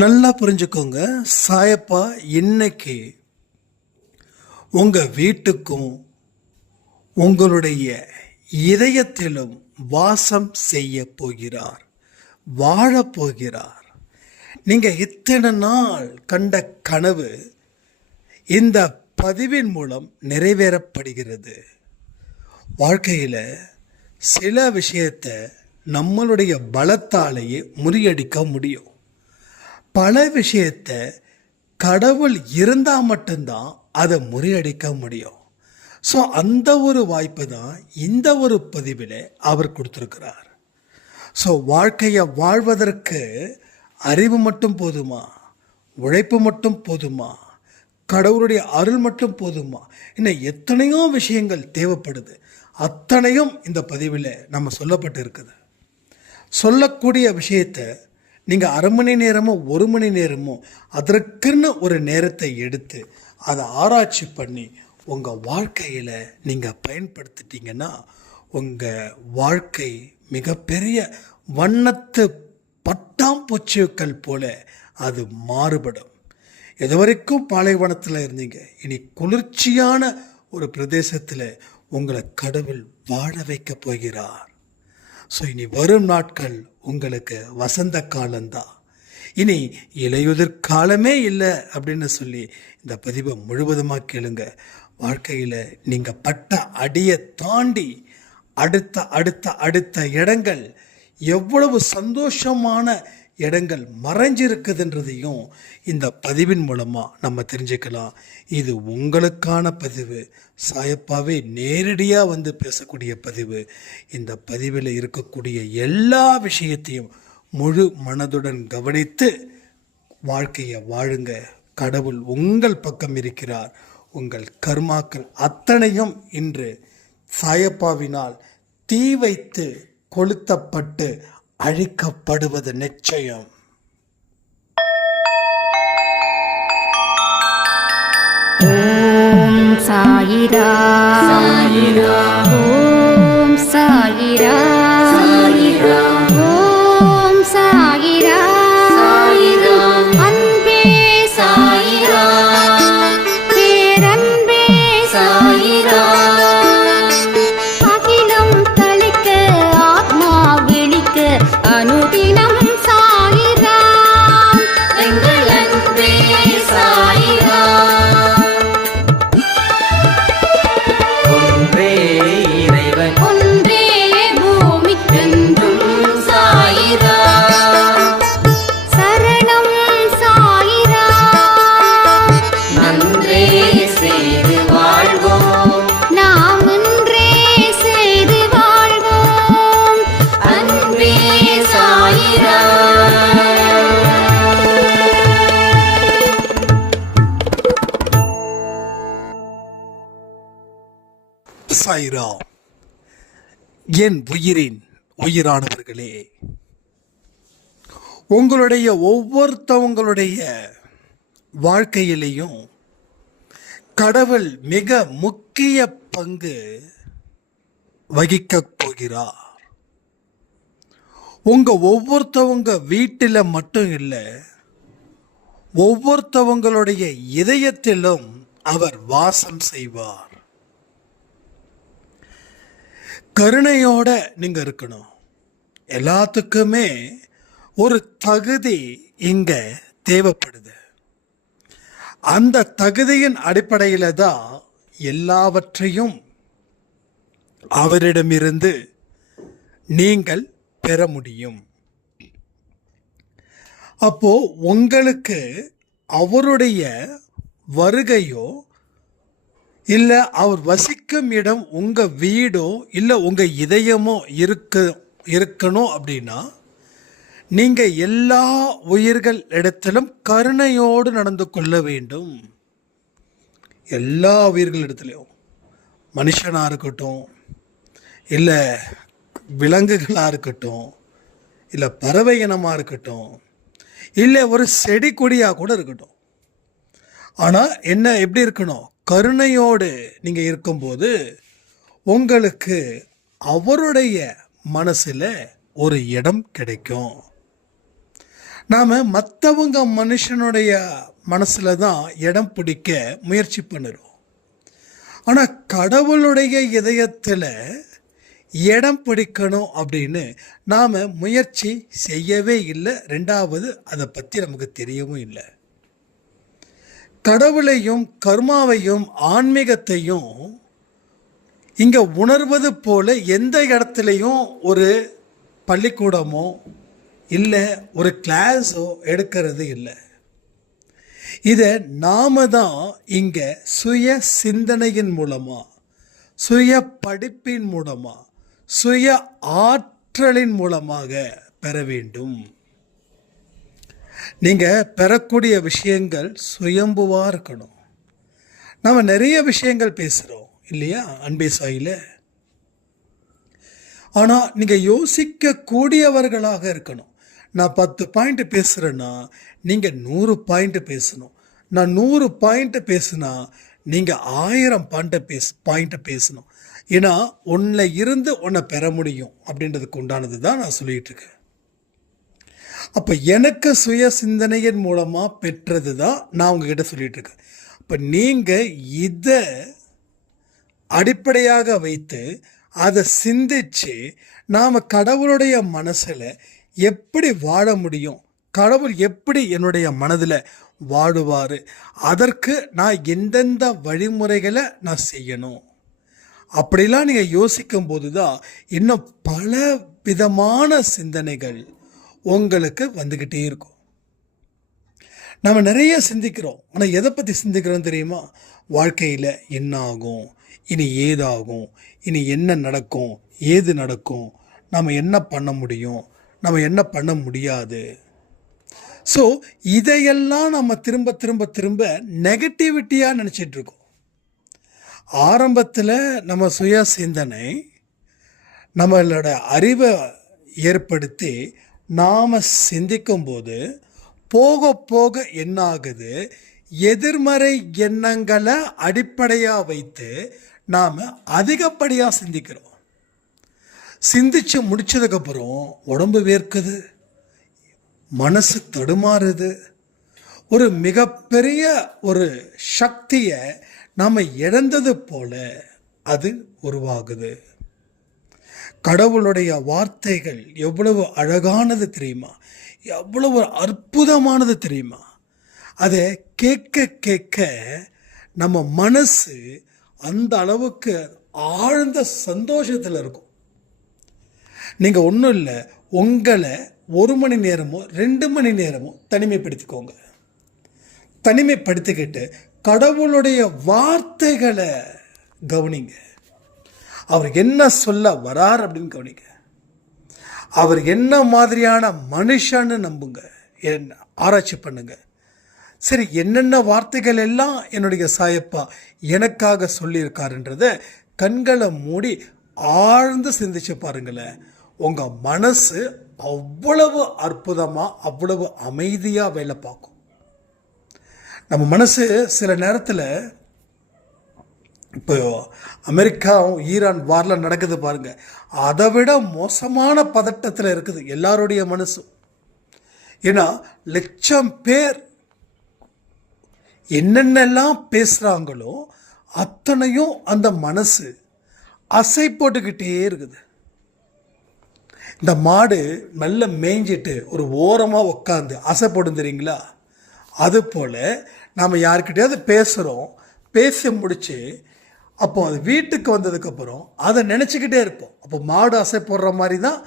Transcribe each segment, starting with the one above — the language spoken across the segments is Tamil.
நல்லா புரிஞ்சுக்கோங்க. சாயப்பா இன்னைக்கு உங்கள் வீட்டுக்கும் உங்களுடைய இதயத்திலும் வாசம் செய்ய போகிறார், வாழப் போகிறார். நீங்கள் இத்தனை நாள் கண்ட கனவு இந்த பதிவின் மூலம் நிறைவேறப்படுகிறது. வாழ்க்கையில் சில விஷயத்தை நம்மளுடைய பலத்தாலேயே முறியடிக்க முடியும். பல விஷயத்தை கடவுள் இருந்தால் மட்டும்தான் அதை முறியடிக்க முடியும். ஸோ அந்த ஒரு வாய்ப்பு தான் இந்த ஒரு பதிவில் அவர் கொடுத்துருக்கிறார். ஸோ வாழ்க்கையை வாழ்வதற்கு அறிவு மட்டும் போதுமா? உழைப்பு மட்டும் போதுமா? கடவுளுடைய அருள் மட்டும் போதுமா? இன்னும் எத்தனையோ விஷயங்கள் தேவைப்படுது. அத்தனையும் இந்த பதிவில் நம்ம சொல்லப்பட்டு இருக்குது. சொல்லக்கூடிய விஷயத்தை நீங்கள் அரை மணி நேரமோ 1 மணி நேரமோ அதற்குன்னு ஒரு நேரத்தை எடுத்து அதை ஆராய்ச்சி பண்ணி உங்கள் வாழ்க்கையில் நீங்கள் பயன்படுத்திட்டீங்கன்னா உங்கள் வாழ்க்கை மிகப்பெரிய வண்ணத்து பட்டாம்பூச்சிகள் போல அது மாறுபடும். இது வரைக்கும் பாலைவனத்தில் இருந்தீங்க, இனி குளிர்ச்சியான ஒரு பிரதேசத்தில் உங்களை கடவுள் வாழ வைக்க போகிறார். ஸோ இனி வரும் நாட்கள் உங்களுக்கு வசந்த காலம்தான். இனி இலையுதிர் காலமே இல்லை அப்படின்னு சொல்லி இந்த பதிவை முழுவதுமாக கேளுங்க. வாழ்க்கையில் நீங்கள் பட்ட அடியை தாண்டி அடுத்த அடுத்த அடுத்த இடங்கள் எவ்வளவு சந்தோஷமான இடங்கள் மறைஞ்சிருக்குதுன்றதையும் இந்த பதிவின் மூலமாக நம்ம தெரிஞ்சுக்கலாம். இது உங்களுக்கான பதிவு. சாயப்பாவே நேரடியாக வந்து பேசக்கூடிய பதிவு. இந்த பதிவில் இருக்கக்கூடிய எல்லா விஷயத்தையும் முழு மனதுடன் கவனித்து வாழ்க்கையை வாழுங்க. கடவுள் உங்கள் பக்கம் இருக்கிறார். உங்கள் கர்மாக்கள் அத்தனையும் இன்று சாயப்பாவினால் தீ வைத்து கொளுத்தப்பட்டு அழிக்கப்படுவது நிச்சயம். ஓம் சாயிரா சாயிரா, ஓம் சாயிரா சாயிரா, ஓம் சாயிரா சாயிரா, அன்பே சாயிரா, பேரன்பே சாயிரா, அகிலம் தளிக்க ஆத்மா விழிக்க அனுதினம் சாயிரா, எங்கள் அன்பே சாயிரா. ஒன்றே இறைவன், ஒன்றே பூமிக்கென்றும் சாயிரா, சரணம் சாயிரா, நன்றே செய்து வாழ்வோம், நாம் ஒன்றே செய்து வாழ்வோம், அன்பே சாயிரா. சாயிரா. என் உயிரின் உயிரானவர்களே, உங்களுடைய ஒவ்வொருத்தவங்களுடைய வாழ்க்கையிலையும் கடவுள் மிக முக்கிய பங்கு வகிக்கப் போகிறார். ஒவ்வொருத்தவங்க வீட்டில் மட்டும் இல்லை, ஒவ்வொருத்தவங்களுடைய இதயத்திலும் அவர் வாசம் செய்வார். கருணையோட நீங்க இருக்கணும். எல்லாத்துக்குமே ஒரு தகுதி இங்க தேவைப்படுது. அந்த தகுதியின் அடிப்படையில் தான் எல்லாவற்றையும் அவரிடமிருந்து நீங்கள் பெற முடியும். அப்போ உங்களுக்கு அவருடைய வருகையோ இல்லை அவர் வசிக்கும் இடம் உங்கள் வீடோ இல்லை உங்கள் இதயமோ இருக்கணும் அப்படின்னா நீங்கள் எல்லா உயிர்கள் இடத்திலும் கருணையோடு நடந்து கொள்ள வேண்டும். எல்லா உயிர்கள் இடத்துலையும், மனுஷனாக இருக்கட்டும், இல்லை விலங்குகளாக இருக்கட்டும், இல்லை பறவை இனமாக இருக்கட்டும், இல்லை ஒரு செடி கொடியாக கூட இருக்கட்டும். ஆனால் என்ன எப்படி இருக்கணும்? கருணையோடு நீங்கள் இருக்கும்போது உங்களுக்கு அவருடைய மனசில் ஒரு இடம் கிடைக்கும். நாம் மற்றவங்க மனுஷனுடைய மனசில் தான் இடம் பிடிக்க முயற்சி பண்ணுறோம். ஆனால் கடவுளுடைய இதயத்தில் இடம் பிடிக்கணும் அப்படின்னு நாம் முயற்சி செய்யவே இல்லை. ரெண்டாவது, அதை பற்றி நமக்கு தெரியவும் இல்லை. கடவுளையும் கர்மாவையும் ஆன்மீகத்தையும் இங்கே உணர்வது போல எந்த இடத்துலையும் ஒரு பள்ளிக்கூடமோ இல்லை ஒரு கிளாஸோ எடுக்கிறது இல்லை. இதை நாம தான் இங்கே சுய சிந்தனையின் மூலமாக, சுய படிப்பின் மூலமாக, சுய ஆற்றலின் மூலமாக பெற வேண்டும். நீங்கள் பெறக்கூடிய விஷயங்கள் சுயம்புவாக இருக்கணும். நம்ம நிறைய விஷயங்கள் பேசுகிறோம் இல்லையா அன்பே சாயில. ஆனால் நீங்கள் யோசிக்கக்கூடியவர்களாக இருக்கணும். நான் 10 பாயிண்ட் பேசுகிறேன்னா நீங்கள் 100 பாயிண்ட் பேசணும். நான் 100 பாயிண்ட் பேசுனா நீங்கள் 1000 பாயிண்ட் பேசணும். ஏன்னா உன்னை இருந்து உன்னை பெற முடியும் அப்படின்றதுக்கு உண்டானது தான் நான் சொல்லிகிட்டு இருக்கேன். அப்போ எனக்கு சுய சிந்தனையின் மூலமாக பெற்றது தான் நான் உங்ககிட்ட சொல்லிகிட்டு இருக்கேன். அப்போ நீங்கள் இதை அடிப்படையாக வைத்து அதை சிந்திச்சு நாம் கடவுளுடைய மனசில் எப்படி வாழ முடியும், கடவுள் எப்படி என்னுடைய மனதில் வாழுவார், அதற்கு நான் எந்தெந்த வழிமுறைகளை நான் செய்யணும், அப்படிலாம் நீங்கள் யோசிக்கும் போது தான் இன்னும் பல விதமான சிந்தனைகள் உங்களுக்கு வந்துக்கிட்டே இருக்கும். நம்ம நிறைய சிந்திக்கிறோம். ஆனால் எதை பற்றி சிந்திக்கிறோம் தெரியுமா? வாழ்க்கையில் என்ன ஆகும், இனி ஏதாகும், இனி என்ன நடக்கும், ஏது நடக்கும், நம்ம என்ன பண்ண முடியும், நம்ம என்ன பண்ண முடியாது. ஸோ இதையெல்லாம் நம்ம திரும்ப திரும்ப திரும்ப நெகட்டிவிட்டியாக நினச்சிட்ருக்கோம். ஆரம்பத்தில் நம்ம சுய சிந்தனை நம்மளோட அறிவை ஏற்படுத்தி நாம் சிந்திக்கும்போது போக போக என்ன ஆகுது, எதிர்மறை எண்ணங்களை அடிப்படையாக வைத்து நாம் அதிகப்படியாக சிந்திக்கிறோம். சிந்திச்சு முடிச்சதுக்கப்புறம் உடம்பு வேர்க்குது, மனசு தடுமாறுது, ஒரு மிகப்பெரிய ஒரு சக்தியை நாம் இழந்தது போல அது உருவாகுது. கடவுளுடைய வார்த்தைகள் எவ்வளவு அழகானது தெரியுமா, எவ்வளவு அற்புதமானது தெரியுமா. அதை கேட்க கேட்க நம்ம மனசு அந்த அளவுக்கு ஆழ்ந்த சந்தோஷத்தில் இருக்கும். நீங்கள் ஒன்றும் இல்லை, உங்களை 1 மணி நேரமோ 2 மணி நேரமோ தனிமைப்படுத்திக்கோங்க. தனிமைப்படுத்திக்கிட்டு கடவுளுடைய வார்த்தைகளை கவனிங்க. அவர் என்ன சொல்ல வரார் அப்படின்னு கவனிங்க. அவர் என்ன மாதிரியான மனுஷன்னு நம்புங்க, ஆராய்ச்சி பண்ணுங்க. சரி, என்னென்ன வார்த்தைகள் எல்லாம் என்னுடைய சாயப்பா எனக்காக சொல்லியிருக்காருன்றத கண்களை மூடி ஆழ்ந்து சிந்திச்சு பாருங்களேன். உங்கள் மனசு அவ்வளவு அற்புதமாக, அவ்வளவு அமைதியாக வேலை பார்க்கும். நம்ம மனசு சில நேரத்தில், இப்போ அமெரிக்காவும் ஈரான் வாரில் நடக்குது பாருங்கள், அதை விட மோசமான பதட்டத்தில் இருக்குது எல்லாருடைய மனசும். ஏன்னா 1,00,000 பேர் என்னென்னலாம் பேசுகிறாங்களோ அத்தனையும் அந்த மனசு அசை போட்டுக்கிட்டே இருக்குது. இந்த மாடு மெல்ல மேய்ஞ்சிட்டு ஒரு ஓரமாக உட்காந்து அசை போடும் தெரியுங்களா, அதுபோல் நாம் யாருக்கிட்டையாவது பேசுகிறோம், பேசி முடித்து அப்போ அது வீட்டுக்கு வந்ததுக்கப்புறம் அதை நினச்சிக்கிட்டே இருப்போம். அப்போ மாடு அசை போடுற மாதிரி தான்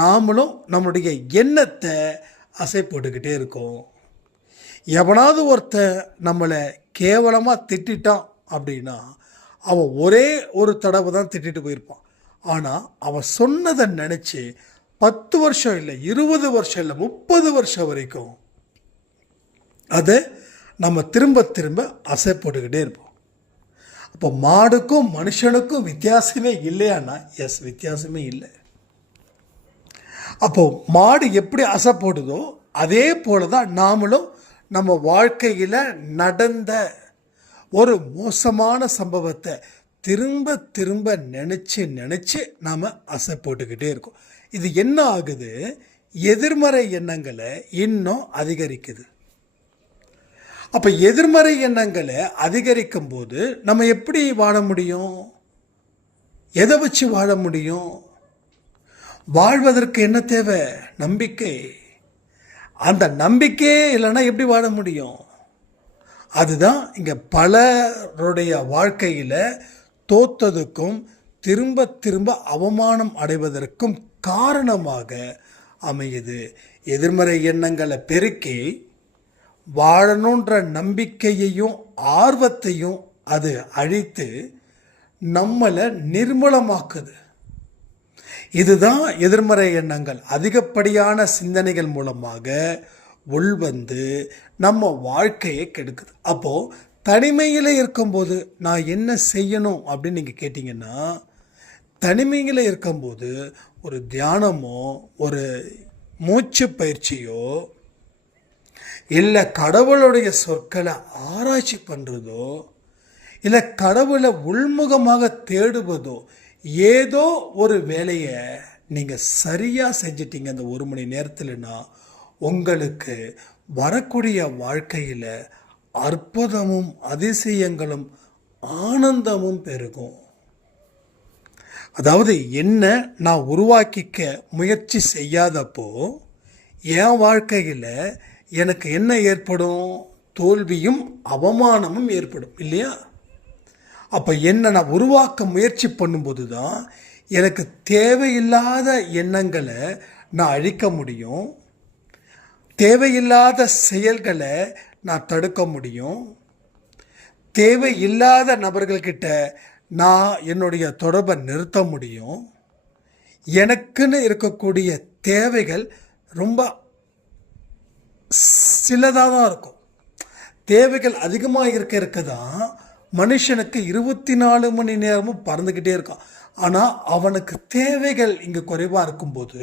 நாமளும் நம்மளுடைய எண்ணத்தை அசை போட்டுக்கிட்டே இருக்கோம். எவனாவது ஒருத்தன் நம்மளை கேவலமாக திட்டான் அப்படின்னா அவன் ஒரே ஒரு தடவை தான் திட்டிட்டு போயிருப்பான். ஆனால் அவன் சொன்னதை நினச்சி 10 வருஷம் இல்லை, 20 வருஷம் இல்லை, 30 வருஷம் வரைக்கும் அதை நம்ம திரும்ப திரும்ப அசை போட்டுக்கிட்டே இருப்போம். அப்போ மாடுக்கும் மனுஷனுக்கும் வித்தியாசமே இல்லையான்னா எஸ், வித்தியாசமே இல்லை. அப்போது மாடு எப்படி அசை போடுதோ அதே போல தான் நாமளும் நம்ம வாழ்க்கையில் நடந்த ஒரு மோசமான சம்பவத்தை திரும்ப திரும்ப நினச்சி நாம் அசை போட்டுக்கிட்டே இருக்கோம். இது என்ன ஆகுது, எதிர்மறை எண்ணங்களை இன்னும் அதிகரிக்குது. அப்போ எதிர்மறை எண்ணங்களை அதிகரிக்கும் போது நம்ம எப்படி வாழ முடியும்? எதை வச்சு வாழ முடியும்? வாழ்வதற்கு என்ன தேவை? நம்பிக்கை. அந்த நம்பிக்கையே இல்லைன்னா எப்படி வாழ முடியும்? அதுதான் இங்கே பலருடைய வாழ்க்கையில் தோத்ததுக்கும் திரும்ப திரும்ப அவமானம் அடைவதற்கும் காரணமாக அமையுது. எதிர்மறை எண்ணங்களை பெருக்கி வாழணுன்ற நம்பிக்கையையும் ஆர்வத்தையும் அது அழித்து நம்மளை நிர்மூலமாக்குது. இதுதான் எதிர்மறை எண்ணங்கள் அதிகப்படியான சிந்தனைகள் மூலமாக உள்வந்து நம்ம வாழ்க்கையை கெடுக்குது. அப்போது தனிமையில் இருக்கும்போது நான் என்ன செய்யணும் அப்படின்னு நீங்கள் கேட்டிங்கன்னா, தனிமையில் இருக்கும்போது ஒரு தியானமோ ஒரு மூச்சு பயிற்சியோ இல்லை கடவுளுடைய சொற்களை ஆராய்ச்சி பண்ணுறதோ இல்லை கடவுளை உள்முகமாக தேடுவதோ ஏதோ ஒரு வேலையை நீங்கள் சரியாக செஞ்சிட்டீங்க அந்த 1 மணி நேரத்தில்னா உங்களுக்கு வரக்கூடிய வாழ்க்கையில் அற்புதமும் அதிசயங்களும் ஆனந்தமும் பெருகும். அதாவது என்ன நான் உருவாக்கிக்க முயற்சி செய்யாதப்போ என் வாழ்க்கையில் எனக்கு என்ன ஏற்படும்? தோல்வியும் அவமானமும் ஏற்படும் இல்லையா? அப்போ என்ன நான் உருவாக்க முயற்சி பண்ணும்போது தான் எனக்கு தேவையில்லாத எண்ணங்களை நான் அழிக்க முடியும், தேவையில்லாத செயல்களை நான் தடுக்க முடியும், தேவையில்லாத நபர்கள்கிட்ட நான் என்னுடைய தொடர்பை நிறுத்த முடியும். எனக்குன்னு இருக்கக்கூடிய தேவைகள் ரொம்ப சிலதாக தான் இருக்கும். தேவைகள் அதிகமாக இருக்க தான் மனுஷனுக்கு 24 மணி நேரமும் பறந்துக்கிட்டே இருக்கான். ஆனால் அவனுக்கு தேவைகள் இங்கே குறைவாக இருக்கும்போது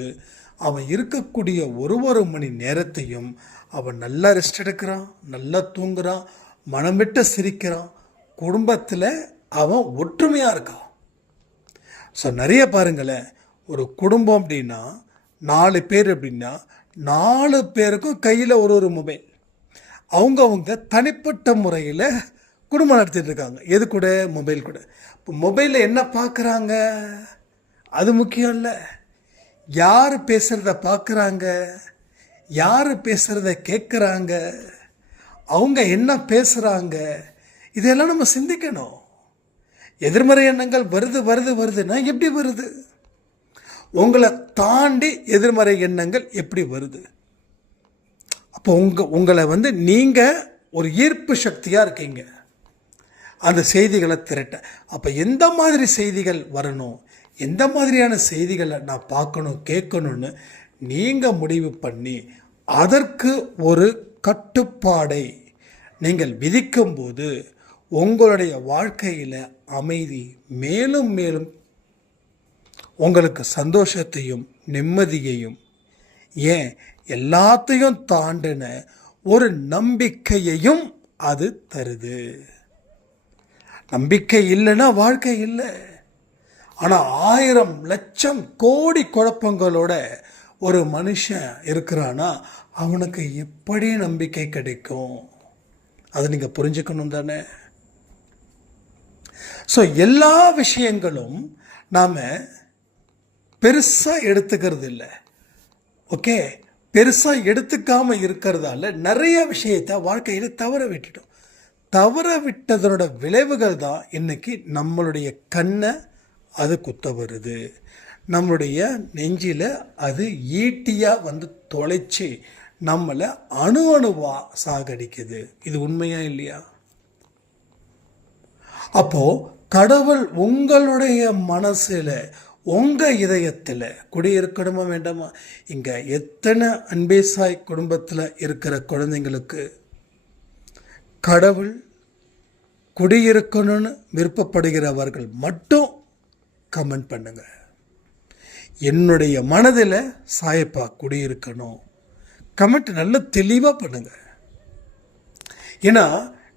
அவன் இருக்கக்கூடிய ஒரு மணி நேரத்தையும் அவன் நல்லா ரெஸ்ட் எடுக்கிறான், நல்லா தூங்குறான், மனம் விட்டு சிரிக்கிறான், குடும்பத்தில் அவன் ஒற்றுமையாக இருக்கான். ஸோ நிறைய பாருங்களேன், ஒரு குடும்பம் அப்படின்னா 4 பேர் அப்படின்னா 4 பேருக்கும் கையில் ஒரு மொபைல். அவங்க தனிப்பட்ட முறையில் குடும்பம் நடத்திட்டு இருக்காங்க. எது கூட? மொபைல் கூட. இப்போ மொபைலில் என்ன பார்க்குறாங்க அது முக்கியம் இல்லை. யார் பேசுகிறத பார்க்குறாங்க, யார் பேசுகிறத கேட்குறாங்க, அவங்க என்ன பேசுகிறாங்க, இதெல்லாம் நம்ம சிந்திக்கணும். எதிர்மறை எண்ணங்கள் வருதுன்னா எப்படி வருது? உங்களை தாண்டி எதிர்மறை எண்ணங்கள் எப்படி வருது? அப்போ உங்களை நீங்கள் ஒரு ஈர்ப்பு சக்தியாக இருக்கீங்க அந்த செய்திகளை திரட்ட. அப்போ எந்த மாதிரி செய்திகள் வரணும், எந்த மாதிரியான செய்திகளை நான் பார்க்கணும் கேட்கணும்னு நீங்கள் முடிவு பண்ணி அதற்கு ஒரு கட்டுப்பாடை நீங்கள் விதிக்கும்போது உங்களுடைய வாழ்க்கையில் அமைதி மேலும் மேலும் உங்களுக்கு சந்தோஷத்தையும் நிம்மதியையும் ஏன் எல்லாத்தையும் தாண்டின ஒரு நம்பிக்கையையும் அது தருது. நம்பிக்கை இல்லைன்னா வாழ்க்கை இல்லை. ஆனால் 1000 லட்சம் கோடி குழப்பங்களோட ஒரு மனுஷன் இருக்கிறான்னா அவனுக்கு எப்படி நம்பிக்கை கிடைக்கும்? அதை நீங்கள் புரிஞ்சுக்கணும் தானே. ஸோ எல்லா விஷயங்களும் நாம் பெருசாக எடுத்துக்கிறது இல்லை. ஓகே, பெருசாக எடுத்துக்காமல் இருக்கிறதால நிறைய விஷயத்தை வாழ்க்கையில் தவற விட்டதனோட விளைவுகள் தான் இன்றைக்கி நம்மளுடைய கண்ணை அது குத்த வருது, நம்மளுடைய நெஞ்சில் அது ஈட்டியாக வந்து தொலைச்சி நம்மளை அணுவாக சாகடிக்குது. இது உண்மையா இல்லையா? அப்போது கடவுள் உங்களுடைய மனசில் உங்கள் இதயத்தில் குடியிருக்கணுமா வேண்டாமா? இங்கே எத்தனை அன்பேசாய் குடும்பத்தில் இருக்கிற குழந்தைங்களுக்கு கடவுள் குடியிருக்கணும்னு விருப்பப்படுகிறவர்கள் மட்டும் கமெண்ட் பண்ணுங்க. என்னுடைய மனதில் சாயப்பா குடியிருக்கணும் கமெண்ட் நல்ல தெளிவாக பண்ணுங்க. ஏன்னா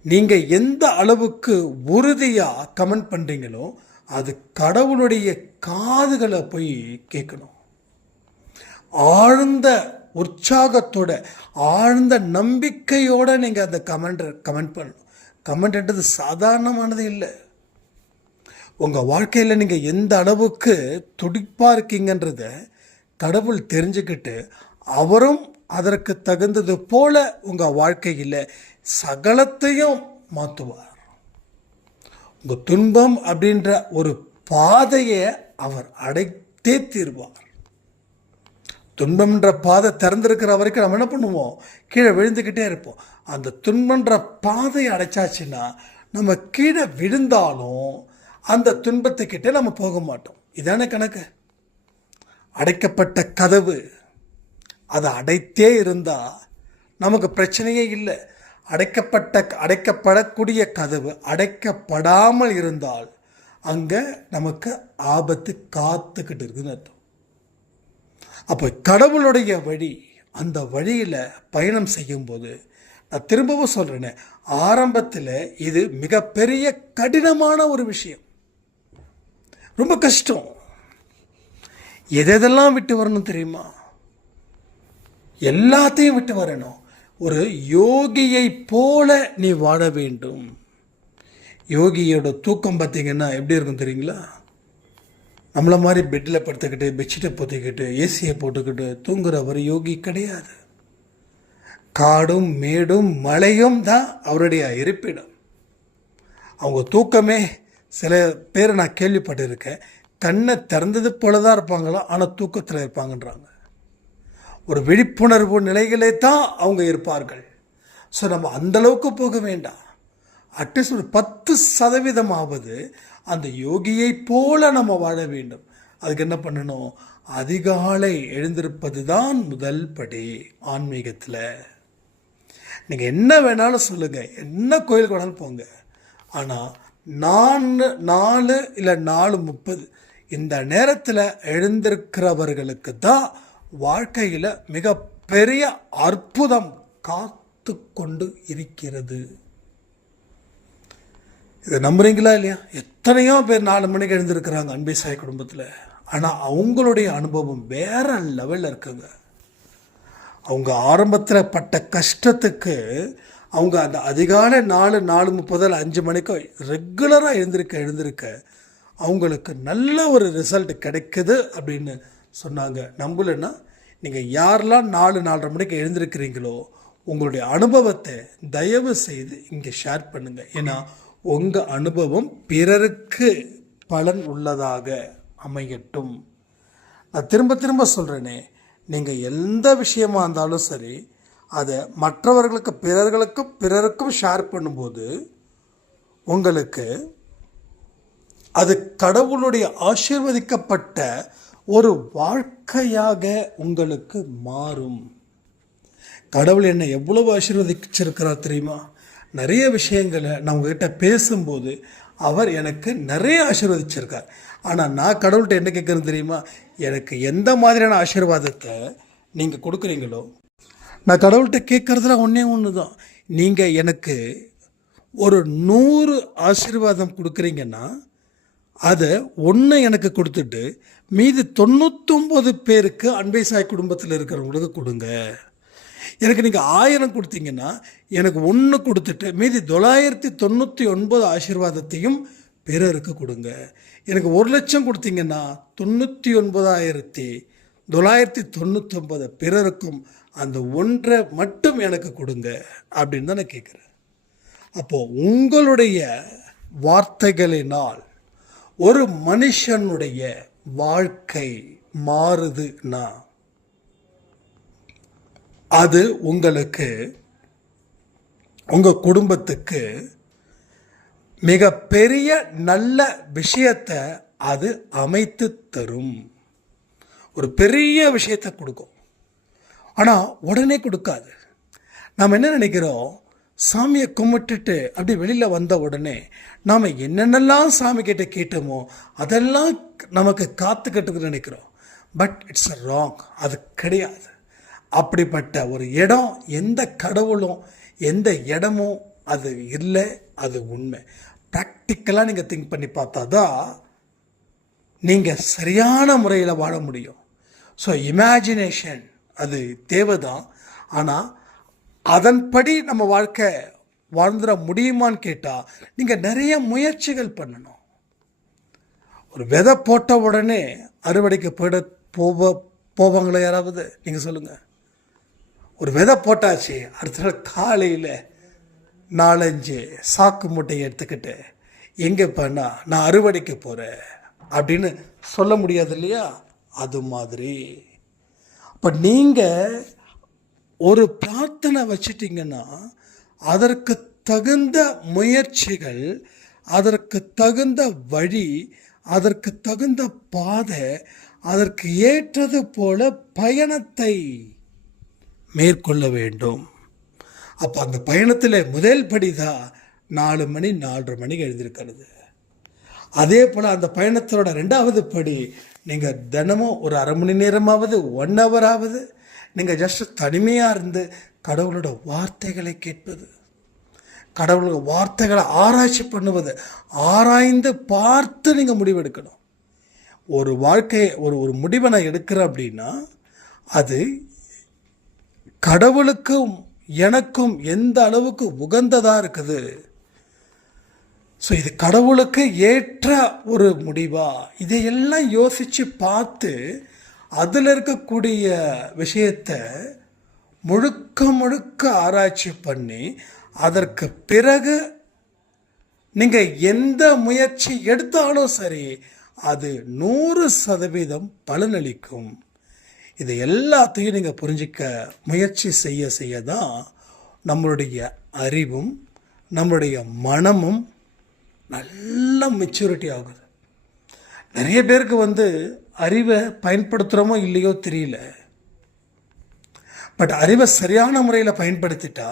நீங்கள் எந்த அளவுக்கு உறுதியாக கமெண்ட் பண்ணுறீங்களோ அது கடவுளுடைய காதுகளை போய் கேட்கணும். ஆழ்ந்த உற்சாகத்தோட ஆழ்ந்த நம்பிக்கையோட நீங்கள் அந்த கமெண்ட் பண்ணணும். கமெண்ட்ன்றது சாதாரணமானது இல்லை. உங்கள் வாழ்க்கையில் நீங்கள் எந்த அளவுக்கு துடிப்பாக இருக்கீங்கன்றத கடவுள் தெரிஞ்சுக்கிட்டு அவரும் அதற்கு தகுந்தது போல உங்கள் வாழ்க்கையில் சகலத்தையும் மாற்றுவார். உங்கள் துன்பம் அப்படின்ற ஒரு பாதையை அவர் அடைத்தே தீர்வார். துன்பம்ன்ற பாதை திறந்திருக்கிற வரைக்கும் நம்ம என்ன பண்ணுவோம்? கீழே விழுந்துக்கிட்டே இருப்போம். அந்த துன்பன்ற பாதையை அடைச்சாச்சுன்னா நம்ம கீழே விழுந்தாலும் அந்த துன்பத்துக்கிட்டே நம்ம போக மாட்டோம். இதான கணக்கு. அடைக்கப்பட்ட கதவு அதை அடைத்தே இருந்தால் நமக்கு பிரச்சனையே இல்லை. அடைக்கப்படக்கூடிய கதவு அடைக்கப்படாமல் இருந்தால் அங்கே நமக்கு ஆபத்து காத்துக்கிட்டு இருக்குதுன்னு அர்த்தம். அப்போ கடவுளுடைய வழி, அந்த வழியில் பயணம் செய்யும்போது நான் திரும்பவும் சொல்கிறேனே, ஆரம்பத்தில் இது மிகப்பெரிய கடினமான ஒரு விஷயம், ரொம்ப கஷ்டம். எதெல்லாம் விட்டு வரணும் தெரியுமா? எல்லாத்தையும் விட்டு வரணும். ஒரு யோகியை போல நீ வாழ வேண்டும். யோகியோட தூக்கம் பார்த்தீங்கன்னா எப்படி இருக்கும் தெரியுங்களா? நம்மளை மாதிரி பெட்டில் படுத்துக்கிட்டு பெட்ஷீட்டை பொத்திக்கிட்டு ஏசியை போட்டுக்கிட்டு தூங்குறவர் யோகி கிடையாது. காடும் மேடும் மழையும் தான் அவருடைய இருப்பிடம். அவங்க தூக்கமே, சில பேர் நான் கேள்விப்பட்டிருக்கேன், கண்ணை திறந்தது போல தான் இருப்பாங்களா, ஆனால் தூக்கத்தில் இருப்பாங்கன்றாங்க. ஒரு விழிப்புணர்வு நிலைகளே தான் அவங்க இருப்பார்கள். ஸோ நம்ம அந்தளவுக்கு போக வேண்டாம். அட்லீஸ்ட் ஒரு 10% அந்த யோகியை போல நம்ம வாழ வேண்டும். அதுக்கு என்ன பண்ணணும்? அதிகாலை எழுந்திருப்பது தான் முதல் படி ஆன்மீகத்தில். நீங்கள் என்ன வேணாலும் சொல்லுங்கள், என்ன கோயிலுக்கு வேணாலும் போங்க, ஆனால் 4 இல்லை 4:30 இந்த நேரத்தில் எழுந்திருக்கிறவர்களுக்கு தான் வாழ்க்கையில் மிகப்பெரிய அற்புதம் காத்து கொண்டு இருக்கிறது. இதை நம்புறீங்களா இல்லையா? எத்தனையோ பேர் 4 மணிக்கு எழுந்திருக்கிறாங்க அன்பே சாய் குடும்பத்தில். ஆனால் அவங்களுடைய அனுபவம் வேற லெவலில் இருக்குங்க. அவங்க ஆரம்பத்தில் பட்ட கஷ்டத்துக்கு அவங்க அந்த அதிகாலை 4:30 5 மணிக்கு ரெகுலராக எழுந்திருக்க அவங்களுக்கு நல்ல ஒரு ரிசல்ட் கிடைக்குது அப்படின்னு சொன்னாங்க. நம்பலன்னா நீங்கள் யாரெல்லாம் 4-4:30 மணிக்கு எழுந்திருக்கிறீங்களோ உங்களுடைய அனுபவத்தை தயவு செய்து இங்கே ஷேர் பண்ணுங்கள். ஏன்னா உங்கள் அனுபவம் பிறருக்கு பலன் உள்ளதாக அமையட்டும். நான் திரும்ப சொல்கிறேனே, நீங்கள் எந்த விஷயமா இருந்தாலும் சரி, அதை மற்றவர்களுக்கு பிறருக்கும் ஷேர் பண்ணும்போது உங்களுக்கு அது கடவுளுடைய ஆசீர்வதிக்கப்பட்ட ஒரு வாழ்க்கையாக உங்களுக்கு மாறும். கடவுள் என்னை எவ்வளவு ஆசீர்வதிச்சிருக்கிறார் தெரியுமா? நிறைய விஷயங்களை நான் உங்ககிட்ட பேசும்போது அவர் எனக்கு நிறைய ஆசீர்வதிச்சிருக்கார். ஆனால் நான் கடவுள்கிட்ட என்ன கேட்குறேன்னு தெரியுமா? எனக்கு எந்த மாதிரியான ஆசீர்வாதத்தை நீங்கள் கொடுக்குறீங்களோ, நான் கடவுள்கிட்ட கேட்குறதுல ஒன்று தான். நீங்கள் எனக்கு ஒரு 100 ஆசீர்வாதம் கொடுக்குறீங்கன்னா அதை 1 எனக்கு கொடுத்துட்டு மீதி 99 பேருக்கு அன்பே சாய் குடும்பத்தில் இருக்கிறவங்களுக்கு கொடுங்க. எனக்கு நீங்கள் 1000 கொடுத்தீங்கன்னா எனக்கு 1 கொடுத்துட்டு மீதி 999 ஆசீர்வாதத்தையும் பிறருக்கு கொடுங்க. எனக்கு 1,00,000 கொடுத்தீங்கன்னா 99,999 பிறருக்கும் அந்த 1 மட்டும் எனக்கு கொடுங்க அப்படின்னு தான் நான் கேட்குறேன். அப்போது உங்களுடைய வார்த்தைகளினால் ஒரு மனுஷனுடைய வாழ்க்கை மாறுதுன்னா அது உங்களுக்கு, உங்கள் குடும்பத்துக்கு மிகப்பெரிய நல்ல விஷயத்தை அது அமைத்து தரும். ஒரு பெரிய விஷயத்தை கொடுக்கும். ஆனால் உடனே கொடுக்காது. நாம் என்ன நினைக்கிறோம்? சாமியை கும்பிட்டுட்டு அப்படி வெளியில் வந்த உடனே நாம் என்னென்னலாம் சாமி கிட்ட கேட்டோமோ அதெல்லாம் நமக்கு காத்துக்கிட்டு நினைக்கிறோம். But it's wrong. அது கிடையாது. அப்படிப்பட்ட ஒரு இடம் எந்த கடவுளும் எந்த இடமும் அது இல்லை. அது உண்மை. ப்ராக்டிக்கலாக நீங்கள் திங்க் பண்ணி பார்த்தா தான் நீங்கள் சரியான முறையில் வாழ முடியும். ஸோ இமேஜினேஷன் அது தேவைதான். ஆனால் அதன்படி நம்ம வாழ்க்கை வாழ்ந்துட முடியுமான்னு கேட்டால் நீங்கள் நிறைய முயற்சிகள் பண்ணணும். ஒரு விதை போட்ட உடனே அறுவடைக்கு போவாங்களே யாராவது? நீங்கள் சொல்லுங்கள். ஒரு விதை போட்டாச்சு, அடுத்த நாள் காலையில் 4-5 சாக்கு மூட்டையை எடுத்துக்கிட்டு எங்கே பண்ணா நான் அறுவடைக்கு போகிறேன் அப்படின்னு சொல்ல முடியாது இல்லையா? அது மாதிரி இப்போ நீங்கள் ஒரு பிரார்த்தனை வச்சிட்டிங்கன்னா அதற்கு தகுந்த முயற்சிகள், அதற்கு தகுந்த வழி, அதற்கு தகுந்த பாதை, அதற்கு ஏற்றது போல பயணத்தை மேற்கொள்ள வேண்டும். அப்போ அந்த பயணத்தில் முதல் படி தான் 4 மணி 4:30 மணிக்கு எழுதியிருக்கிறது. அதே போல் அந்த பயணத்தோட 2வது படி நீங்கள் தினமும் ஒரு அரை மணி நேரமாவது 1 ஹவராவது நீங்கள் ஜஸ்ட் தனிமையாக இருந்து கடவுளோட வார்த்தைகளை கேட்பது, கடவுளோட வார்த்தைகளை ஆராய்ச்சி பண்ணுவது, ஆராய்ந்து பார்த்து நீங்கள் முடிவெடுக்கணும். ஒரு வாழ்க்கையை ஒரு முடிவை நான் எடுக்கிறேன் அப்படின்னா அது கடவுளுக்கும் எனக்கும் எந்த அளவுக்கு உகந்ததாக இருக்குது, ஸோ இது கடவுளுக்கு ஏற்ற ஒரு முடிவா, இதையெல்லாம் யோசித்து பார்த்து அதில் இருக்கக்கூடிய விஷயத்தை முழுக்க ஆராய்ச்சி பண்ணி அதற்கு பிறகு நீங்கள் எந்த முயற்சி எடுத்தாலும் சரி அது 100% பலனளிக்கும். இது எல்லாத்தையும் நீங்கள் புரிஞ்சிக்க முயற்சி செய்ய தான் நம்மளுடைய அறிவும் நம்மளுடைய மனமும் நல்ல மெச்சூரிட்டி ஆகுது. நிறைய பேருக்கு அறிவை பயன்படுத்துகிறோமோ இல்லையோ தெரியல. பட் அறிவை சரியான முறையில் பயன்படுத்திட்டா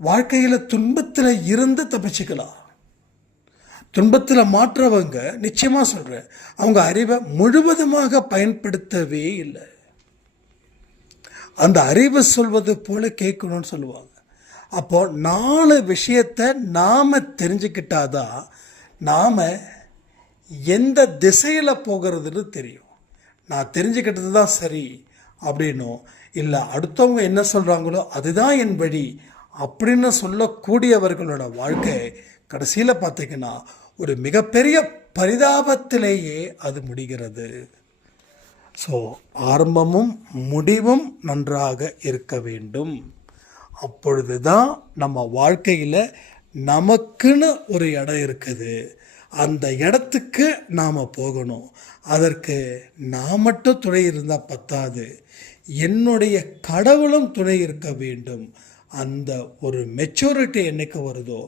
வாழ்க்கையில் துன்பத்தில் இருந்து தப்பிச்சுக்கலாம். துன்பத்தில் மாற்றவங்க நிச்சயமாக சொல்கிறேன், அவங்க அறிவை முழுவதுமாக பயன்படுத்தவே இல்லை. அந்த அறிவு சொல்வது போல கேட்கணும்னு சொல்லுவாங்க. அப்போ 4 விஷயத்தை நாம் தெரிஞ்சுக்கிட்டாதான் நாம் எந்த திசையில் போகிறதுன்னு தெரியும். நான் தெரிஞ்சுக்கிட்டது தான் சரி அப்படின்னும் இல்லை அடுத்தவங்க என்ன சொல்கிறாங்களோ அதுதான் என் வழி அப்படின்னு சொல்லக்கூடியவர்களோட வாழ்க்கை கடைசியில் பார்த்திங்கன்னா ஒரு மிகப்பெரிய பரிதாபத்திலேயே அது முடிகிறது. ஸோ ஆரம்பமும் முடிவும் நன்றாக இருக்க வேண்டும். அப்பொழுது தான் நம்ம வாழ்க்கையில் நமக்குன்னு ஒரு இடம் இருக்குது, அந்த இடத்துக்கு நாம் போகணும். அதற்கு நான் மட்டும் துணை இருந்தால் பத்தாது, என்னுடைய கடவுளும் துணை இருக்க வேண்டும். அந்த ஒரு மெச்சூரிட்டி என்னைக்கு வருதோ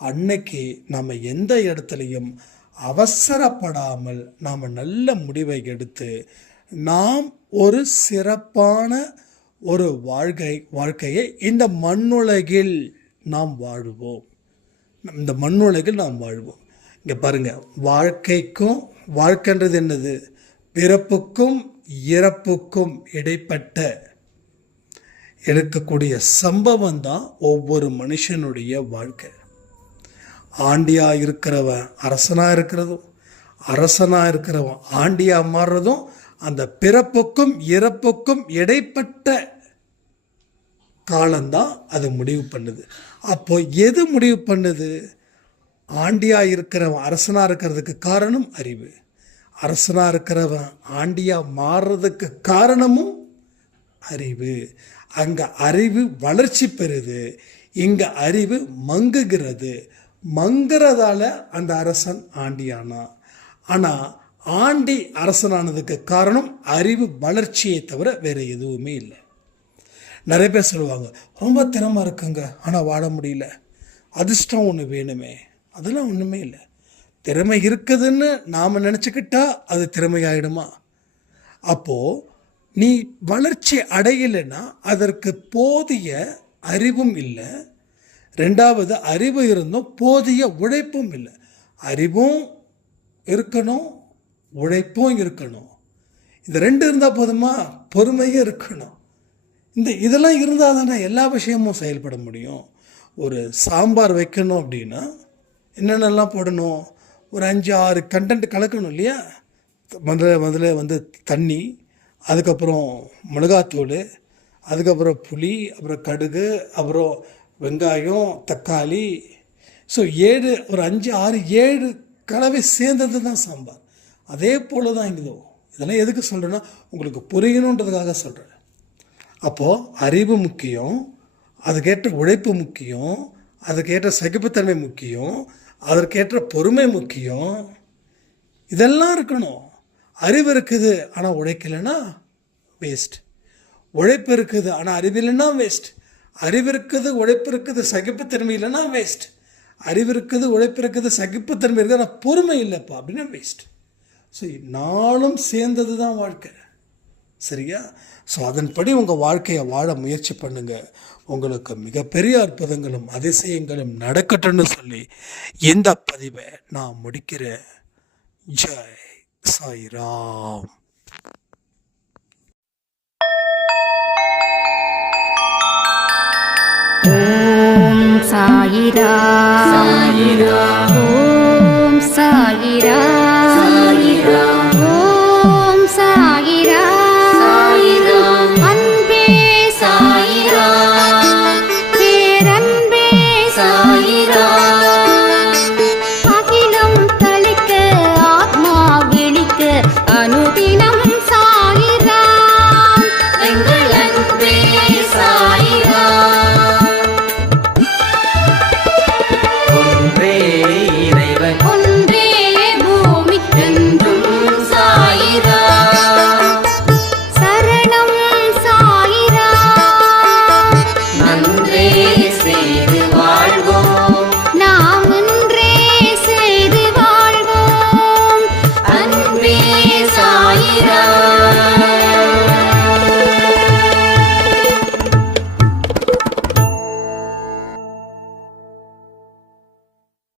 அன்னைக்கு நம்ம எந்த இடத்துலையும் அவசரப்படாமல் நாம் நல்ல முடிவை எடுத்து நாம் ஒரு சிறப்பான ஒரு வாழ்க்கையை இந்த மண்ணுலகில் நாம் வாழ்வோம். இந்த மண்ணுலகில் நாம் வாழ்வோம். இங்கே பாருங்கள், வாழ்க்கைன்றது என்னது? பிறப்புக்கும் இறப்புக்கும் இடைப்பட்ட எடுக்கக்கூடிய சம்பவம் தான் ஒவ்வொரு மனுஷனுடைய வாழ்க்கை. ஆண்டியாக இருக்கிறவன் அரசனாக இருக்கிறதும், அரசனாக இருக்கிறவன் ஆண்டியாக மாறுறதும் அந்த பிறப்புக்கும் இறப்புக்கும் இடைப்பட்ட காலம்தான் அது முடிவு பண்ணுது. அப்போ எது முடிவு பண்ணுது? ஆண்டியாக இருக்கிறவன் அரசனாக இருக்கிறதுக்கு காரணம் அறிவு, அரசனாக இருக்கிறவன் ஆண்டியாக மாறுறதுக்கு காரணமும் அறிவு. அங்கே அறிவு வளர்ச்சி பெறுது, இங்கே அறிவு மங்குகிறது. மங்குறதால அந்த அரசன் ஆண்டியானா. ஆனால் ஆண்டி அரசனானதுக்கு காரணம் அறிவு வளர்ச்சியை தவிர வேறு எதுவுமே இல்லை. நிறைய பேர் சொல்லுவாங்க, ரொம்ப திறமை இருக்குங்க ஆனால் வாழ முடியல, அதிர்ஷ்டம் ஒன்று வேணுமே. அதெல்லாம் ஒன்றுமே இல்லை. திறமை இருக்குதுன்னு நாம் நினச்சிக்கிட்டா அது திறமையாயிடுமா? அப்போது நீ வளர்ச்சி அடையலைன்னா அதற்கு போதிய அறிவும் இல்லை, 2வது அறிவு இருந்தும் போதிய உழைப்பும் இல்லை. அறிவும் இருக்கணும், உழைப்பும் இருக்கணும். இந்த 2 இருந்தால் போதுமா? பொறுமையும் இருக்கணும். இதெல்லாம் இருந்தால் தானே எல்லா விஷயமும் செயல்பட முடியும். ஒரு சாம்பார் வைக்கணும் அப்படின்னா என்னென்னலாம் போடணும்? ஒரு 5-6 கண்டென்ட் கலக்கணும் இல்லையா? முதல்ல தண்ணி, அதுக்கப்புறம் மிளகாத்தூள், அதுக்கப்புறம் புளி, அப்புறம் கடுகு, அப்புறம் வெங்காயம், தக்காளி. ஸோ 7 ஒரு 5 6 7 கலவை சேர்ந்தது தான் சாம்பார். அதே போல் தான் இதுவும். இதெல்லாம் எதுக்கு சொல்கிறேன்னா உங்களுக்கு புரியணுன்றதுக்காக சொல்கிறேன். அப்போது அறிவு முக்கியம், அதுக்கேற்ற உழைப்பு முக்கியம், அதுக்கேற்ற சகிப்புத்தன்மை முக்கியம், அதற்கேற்ற பொறுமை முக்கியம். இதெல்லாம் இருக்கணும். அறிவு இருக்குது ஆனால் உழைக்கலைன்னா வேஸ்ட். உழைப்பு இருக்குது ஆனால் அறிவு இல்லைன்னா வேஸ்ட். அறிவு இருக்குது, உழைப்பு இருக்குது, சகிப்புத்தன்மை இல்லைன்னா வேஸ்ட். அறிவு இருக்குது, உழைப்பு இருக்குது, சகிப்புத்தன்மை இருக்குது, ஆனால் பொறுமை இல்லைப்பா அப்படின்னா வேஸ்ட். ஸோ நாளும் சேர்ந்தது தான் வாழ்க்கை. சரியா? ஸோ அதன்படி உங்கள் வாழ்க்கையை வாழ முயற்சி பண்ணுங்கள். உங்களுக்கு மிகப்பெரிய அற்புதங்களும் அதிசயங்களும் நடக்கட்டும்னு சொல்லி இந்த பதிவை நான் முடிக்கிறேன். ஜெய் சாய்ராம். ஓம் சாயிரா. சாயிரா